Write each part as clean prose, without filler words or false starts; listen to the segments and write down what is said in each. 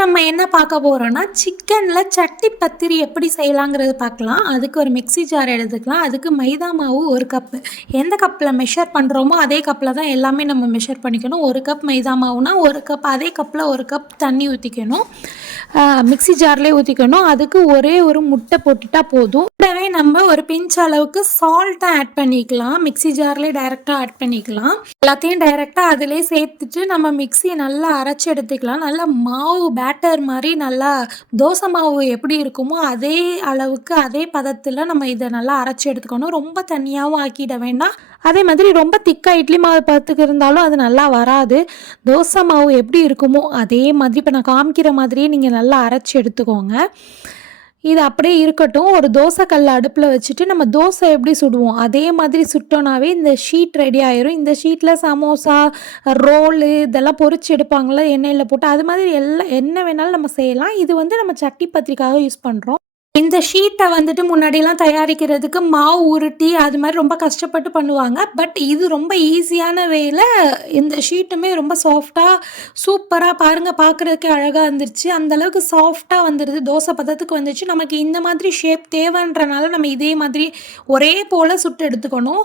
நம்ம என்ன பார்க்க போறோம்னா, சிக்கன்ல சட்டி பத்திரி எப்படி செய்யலாங்கிறது பார்க்கலாம். அதுக்கு ஒரு மிக்ஸி ஜார் எடுத்துக்கலாம். அதுக்கு மைதா மாவு 1 கப்பு. எந்த கப்பில் மெஷர் பண்ணுறோமோ அதே கப்பில் தான் எல்லாமே நம்ம மெஷர் பண்ணிக்கணும். 1 கப் மைதா மாவுனா 1 கப், அதே கப்பில் 1 கப் தண்ணி ஊற்றிக்கணும். மிக்ஸி ஜார்லேயே ஊற்றிக்கணும். அதுக்கு ஒரே ஒரு முட்டை போட்டுட்டா போதும். கூடவே நம்ம ஒரு பிஞ்ச் அளவுக்கு சால்ட்டை ஆட் பண்ணிக்கலாம். மிக்ஸி ஜார்லேயே டைரெக்டாக ஆட் பண்ணிக்கலாம். எல்லாத்தையும் டைரெக்டாக அதிலே சேர்த்துட்டு நம்ம மிக்ஸியை நல்லா அரைச்சி எடுத்துக்கலாம். நல்லா மாவு பேட்டர் மாதிரி நல்லா தோசை மாவு எப்படி இருக்குமோ அதே அளவுக்கு அதே பதத்தில் நம்ம இதை நல்லா அரைச்சி எடுத்துக்கணும். ரொம்ப தண்ணியாகவும் ஆக்கிட வேண்டாம். அதே மாதிரி ரொம்ப திக்காக இட்லி மாவு பதத்துக்கு இருந்தாலும் அது நல்லா வராது. தோசை மாவு எப்படி இருக்குமோ அதே மாதிரி இப்போ நான் காமிக்கிற மாதிரியே நீங்கள் நல்லா அரைச்சி எடுத்துக்கோங்க. இது அப்படியே இருக்கட்டும். ஒரு தோசை கல் அடுப்பில் வச்சுட்டு நம்ம தோசை எப்படி சுடுவோம் அதே மாதிரி சுட்டோன்னாவே இந்த ஷீட் ரெடி ஆயிரும். இந்த ஷீட்டில் சமோசா, ரோலு இதெல்லாம் பொரிச்சு எடுப்பாங்களே எண்ணெயில் போட்டு, அது மாதிரி என்ன வேணாலும் நம்ம செய்யலாம். இது வந்து நம்ம சட்டி பத்திரிக்காக யூஸ் பண்ணுறோம். இந்த ஷீட்டை வந்துட்டு முன்னாடிலாம் தயாரிக்கிறதுக்கு மாவு உருட்டி அது மாதிரி ரொம்ப கஷ்டப்பட்டு பண்ணுவாங்க. பட் இது ரொம்ப ஈஸியான வேல. இந்த ஷீட்டுமே ரொம்ப சாஃப்டாக சூப்பராக பாருங்கள், பார்க்குறதுக்கே அழகாக வந்துருச்சு. அந்தளவுக்கு சாஃப்டாக வந்துடுது, தோசை பதத்துக்கு வந்துச்சு. நமக்கு இந்த மாதிரி ஷேப் தேவைன்றனால நம்ம இதே மாதிரி ஒரே போல் சுட்டு எடுத்துக்கணும்.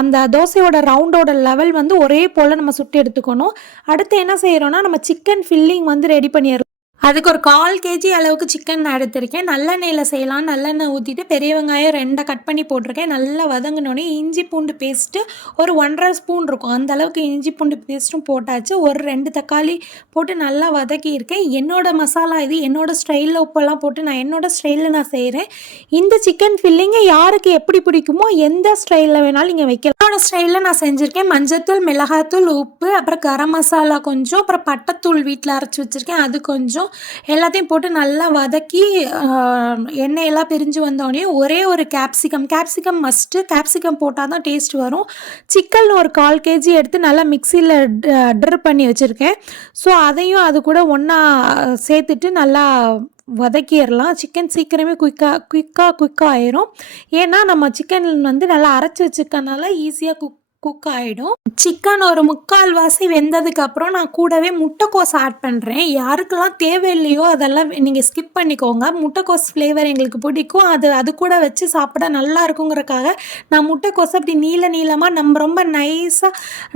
அந்த தோசையோட ரவுண்டோட லெவல் வந்து ஒரே போல் நம்ம சுட்டு எடுத்துக்கணும். அடுத்து என்ன செய்கிறோன்னா, நம்ம சிக்கன் ஃபில்லிங் வந்து ரெடி பண்ணிடுறோம். அதுக்கு ஒரு 1/4 kg அளவுக்கு சிக்கன் நான் எடுத்திருக்கேன். நல்லெண்ணெயில் செய்யலாம். நல்லெண்ணெய் ஊற்றிட்டு பெரிய வெங்காயம் 2 கட் பண்ணி போட்டிருக்கேன். நல்லா வதங்கினோடனே இஞ்சி பூண்டு பேஸ்ட்டு ஒரு 1½ ஸ்பூன் இருக்கும். அந்த அளவுக்கு இஞ்சி பூண்டு பேஸ்ட்டும் போட்டாச்சு. ஒரு 2 தக்காளி போட்டு நல்லா வதக்கியிருக்கேன். என்னோடய மசாலா இது, என்னோடய ஸ்டைலில் உப்பெல்லாம் போட்டு நான் என்னோடய ஸ்டைலில் நான் செய்கிறேன். இந்த சிக்கன் ஃபில்லிங்கை யாருக்கு எப்படி பிடிக்குமோ எந்த ஸ்டைலில் வேணாலும் நீங்கள் வைக்கலாம். என்னோடய ஸ்டைலில் நான் செஞ்சுருக்கேன். மஞ்சத்தூள், மிளகாத்தூள், உப்பு, அப்புறம் கரம் மசாலா கொஞ்சம், அப்புறம் பட்டைத்தூள் வீட்டில் அரைச்சி வச்சுருக்கேன் அது கொஞ்சம், எல்லாத்தையும் போட்டு நல்லா வதக்கி எண்ணெயெல்லாம் பிரிஞ்சு வந்தோடனே ஒரே ஒரு கேப்சிகம் மஸ்ட்டு. கேப்சிகம் போட்டால் தான் டேஸ்ட் வரும். சிக்கன் ஒரு 1/4 kg எடுத்து நல்லா மிக்சியில் ட்ரிப் பண்ணி வச்சுருக்கேன். ஸோ அதையும் அது கூட ஒன்றா சேர்த்துட்டு நல்லா வதக்கிடலாம். சிக்கன் சீக்கிரமே குயிக்காக ஆயிரும். ஏன்னா நம்ம சிக்கன் வந்து நல்லா அரைச்சி வச்சுக்கனால ஈஸியாக குக் ஆகிடும். சிக்கன் ஒரு 3/4 வாசி வெந்ததுக்கப்புறம் நான் கூடவே முட்டைக்கோஸ் ஆட் பண்ணுறேன். யாருக்கெல்லாம் தேவையில்லையோ அதெல்லாம் நீங்கள் ஸ்கிப் பண்ணிக்கோங்க. முட்டைக்கோஸ் ஃப்ளேவர் எங்களுக்கு பிடிக்கும். அது கூட வச்சு சாப்பிட நல்லா இருக்குங்கிறக்காக நான் முட்டைக்கோஸ் அப்படி நீளமாக நம்ம ரொம்ப நைஸாக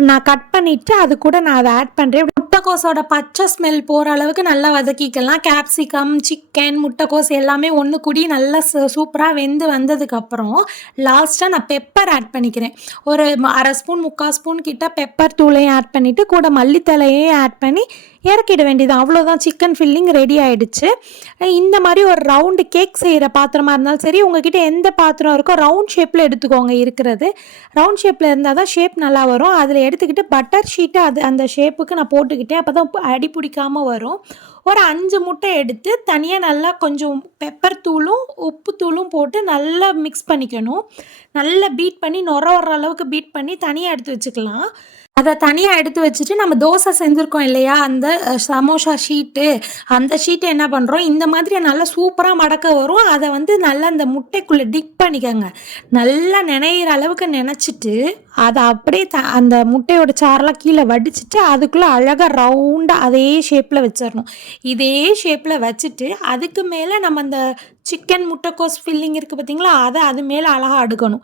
நான் கட் பண்ணிவிட்டு அது கூட நான் அதை ஆட் பண்ணுறேன். முட்டைக்கோஸோட பச்சை ஸ்மெல் போகிற அளவுக்கு நல்லா வதக்கிக்கலாம். கேப்சிகம், சிக்கன், முட்டைக்கோஸ் எல்லாமே ஒன்று கூடி நல்லா சூப்பராக வெந்து வந்ததுக்கப்புறம் லாஸ்ட்டாக நான் பெப்பர் ஆட் பண்ணிக்கிறேன். ஒரு 1/2 ஸ்பூன் 3/4 ஸ்பூன் கிட்ட பெப்பர் தூளையும் ஆட் பண்ணிவிட்டு கூட மல்லித்தலையையும் ஆட் பண்ணி இறக்கிட வேண்டியது. அவ்வளோதான், சிக்கன் ஃபில்லிங் ரெடி ஆகிடுச்சு. இந்த மாதிரி ஒரு ரவுண்டு கேக் செய்கிற பாத்திரமாக இருந்தாலும் சரி, உங்ககிட்ட எந்த பாத்திரம் இருக்கோ ரவுண்ட் ஷேப்பில் எடுத்துக்கோங்க. இருக்கிறது ரவுண்ட் ஷேப்பில் இருந்தால் தான் ஷேப் நல்லா வரும். அதில் எடுத்துக்கிட்டு பட்டர் ஷீட்டை அந்த ஷேப்புக்கு நான் போட்டுக்கிட்டேன். அப்போ தான் அடி பிடிக்காமல் வரும். ஒரு 5 முட்டை எடுத்து தனியாக நல்லா கொஞ்சம் பெப்பர் தூளும் உப்பு தூளும் போட்டு நல்லா மிக்ஸ் பண்ணிக்கணும். நல்லா பீட் பண்ணி நுர வர்ற அளவுக்கு பீட் பண்ணி தனியாக எடுத்து வச்சுக்கலாம். அதை தனியாக எடுத்து வச்சுட்டு நம்ம தோசை செஞ்சுருக்கோம் இல்லையா, அந்த சமோசா ஷீட்டு, அந்த ஷீட்டை என்ன பண்ணுறோம், இந்த மாதிரி நல்லா சூப்பராக மடக்க வரும். அதை வந்து நல்லா அந்த முட்டைக்குள்ளே டிப் பண்ணிக்கோங்க. நல்லா நினைகிற அளவுக்கு நினச்சிட்டு அதை அப்படியே அந்த முட்டையோட சாரெல்லாம் கீழே வடிச்சிட்டு அதுக்குள்ளே அழகாக ரவுண்டாக அதே ஷேப்பில் வச்சிடணும். இதே ஷேப்பில் வச்சுட்டு அதுக்கு மேலே நம்ம அந்த சிக்கன் முட்டைக்கோஸ் ஃபில்லிங் இருக்குது பார்த்தீங்களா, அதை அது மேலே அழகாக அடுக்கணும்.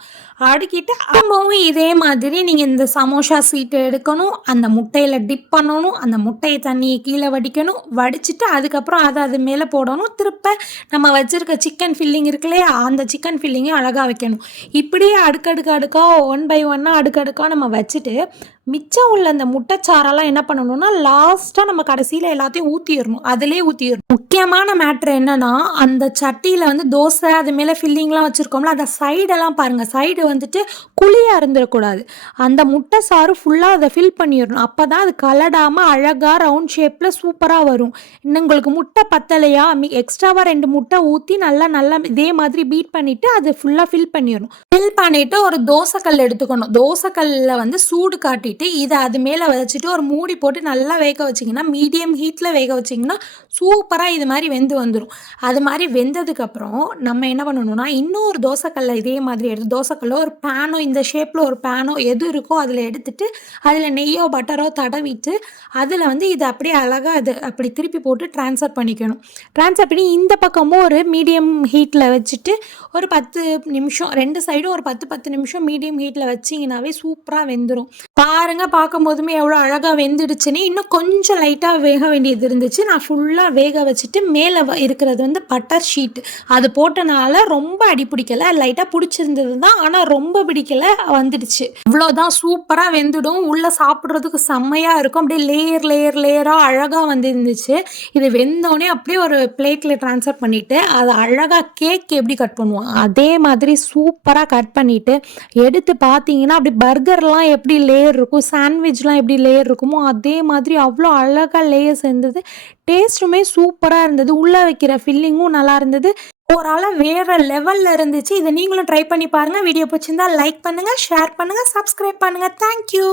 அடுக்கிட்டு திரும்பவும் இதே மாதிரி நீங்கள் இந்த சமோசா சீட்டை எடுக்கணும், அந்த முட்டையில் டிப் பண்ணணும், அந்த முட்டையை தண்ணியை கீழே வடிக்கணும், வடிச்சிட்டு அதுக்கப்புறம் அதை அது மேலே போடணும். திருப்ப நம்ம வச்சுருக்க சிக்கன் ஃபில்லிங் இருக்கு இல்லையா, அந்த சிக்கன் ஃபில்லிங்கை அழகாக வைக்கணும். இப்படியே அடுக்கடுக்காக 1 by 1 அடுக்கடுக்காக நம்ம வச்சுட்டு மிச்சம் உள்ள அந்த முட்டைச்சாரெல்லாம் என்ன பண்ணணும்னா லாஸ்ட்டாக நம்ம கடைசியில் எல்லாத்தையும் ஊற்றிடணும். அதிலே ஊற்றிடணும். முக்கியமான மேட்ரு என்னன்னா, அந்த சட்டியில் வந்து தோசை அது மேலே ஃபில்லிங்லாம் வச்சுருக்கோம்ல, அந்த சைடெல்லாம் பாருங்கள், சைடு வந்துட்டு குழியாக இருந்துடக்கூடாது. அந்த முட்டை சாறு ஃபுல்லாக அதை ஃபில் பண்ணிடணும். அப்போ தான் அது கலடாமல் அழகாக ரவுண்ட் ஷேப்பில் சூப்பராக வரும். இன்னும் உங்களுக்கு முட்டை பத்தலையா, எக்ஸ்ட்ராவாக 2 முட்டை ஊற்றி நல்லா இதே மாதிரி பீட் பண்ணிவிட்டு அது ஃபுல்லாக ஃபில் பண்ணிடணும். ஃபில் பண்ணிவிட்டு ஒரு தோசைக்கல் எடுத்துக்கணும். தோசைக்கல்லில் வந்து சூடு காட்டி கொட்டிட்டு இதை அது மேலே வச்சுட்டு ஒரு மூடி போட்டு நல்லா வேக வச்சிங்கன்னா, மீடியம் ஹீட்டில் வேக வச்சிங்கன்னா சூப்பராக இது மாதிரி வெந்து வந்துடும். அது மாதிரி வெந்ததுக்கப்புறம் நம்ம என்ன பண்ணணும்னா, இன்னொரு தோசைக்கல்லை இதே மாதிரி எடுத்து தோசைக்கல்ல ஒரு பேனோ இந்த ஷேப்பில் ஒரு பேனோ எது இருக்கோ அதில் எடுத்துட்டு அதில் நெய்யோ பட்டரோ தடவிட்டு அதில் வந்து இதை அப்படியே அழகாக அது அப்படி திருப்பி போட்டு ட்ரான்ஸ்ஃபர் பண்ணிக்கணும். ட்ரான்ஸ்ஃபர் பண்ணி இந்த பக்கமும் ஒரு மீடியம் ஹீட்டில் வச்சுட்டு ஒரு 10 நிமிஷம் 2 சைடும் ஒரு 10 நிமிஷம் மீடியம் ஹீட்டில் வச்சிங்கனாவே சூப்பராக வெந்துடும். பாருங்கள், பார்க்கும் போதுமே எவ்வளோ அழகாக வெந்துடுச்சுன்னு. இன்னும் கொஞ்சம் லைட்டாக வேக வேண்டியது இருந்துச்சு. நான் ஃபுல்லாக வேக வச்சுட்டு மேலே இருக்கிறது வந்து பட்டர் ஷீட் அது போட்டனால ரொம்ப அடி பிடிக்கலை, லைட்டாக பிடிச்சிருந்தது தான், ஆனால் ரொம்ப பிடிக்கலை, வந்துடுச்சு. இவ்வளோதான், சூப்பராக வெந்துடும். உள்ளே சாப்பிட்றதுக்கு செம்மையாக இருக்கும். அப்படியே லேயராக அழகாக வந்து இருந்துச்சு. இது வெந்தோடனே அப்படியே ஒரு பிளேட்டில் ட்ரான்ஸ்ஃபர் பண்ணிவிட்டு அதை அழகாக கேக் எப்படி கட் பண்ணுவோம் அதே மாதிரி சூப்பராக கட் பண்ணிவிட்டு எடுத்து பார்த்தீங்கன்னா அப்படி பர்கர்லாம் எப்படி லேயர் இருக்கும், சாண்ட்விச்லாம் எப்படி லேயர் இருக்குமோ அதே மாதிரி அவ்வளோ அழகாக லேயர்ஸ் இருந்தது. டேஸ்ட்டுமே சூப்பராக இருந்தது. உள்ளே வைக்கிற ஃபில்லிங்கும் நல்லா இருந்தது. ஓரளவு வேறு லெவலில் இருந்துச்சு. இதை நீங்களும் ட்ரை பண்ணி பாருங்கள். வீடியோ பிடிச்சிருந்தா லைக் பண்ணுங்கள், ஷேர் பண்ணுங்கள், சப்ஸ்கிரைப் பண்ணுங்கள். தேங்க்யூ.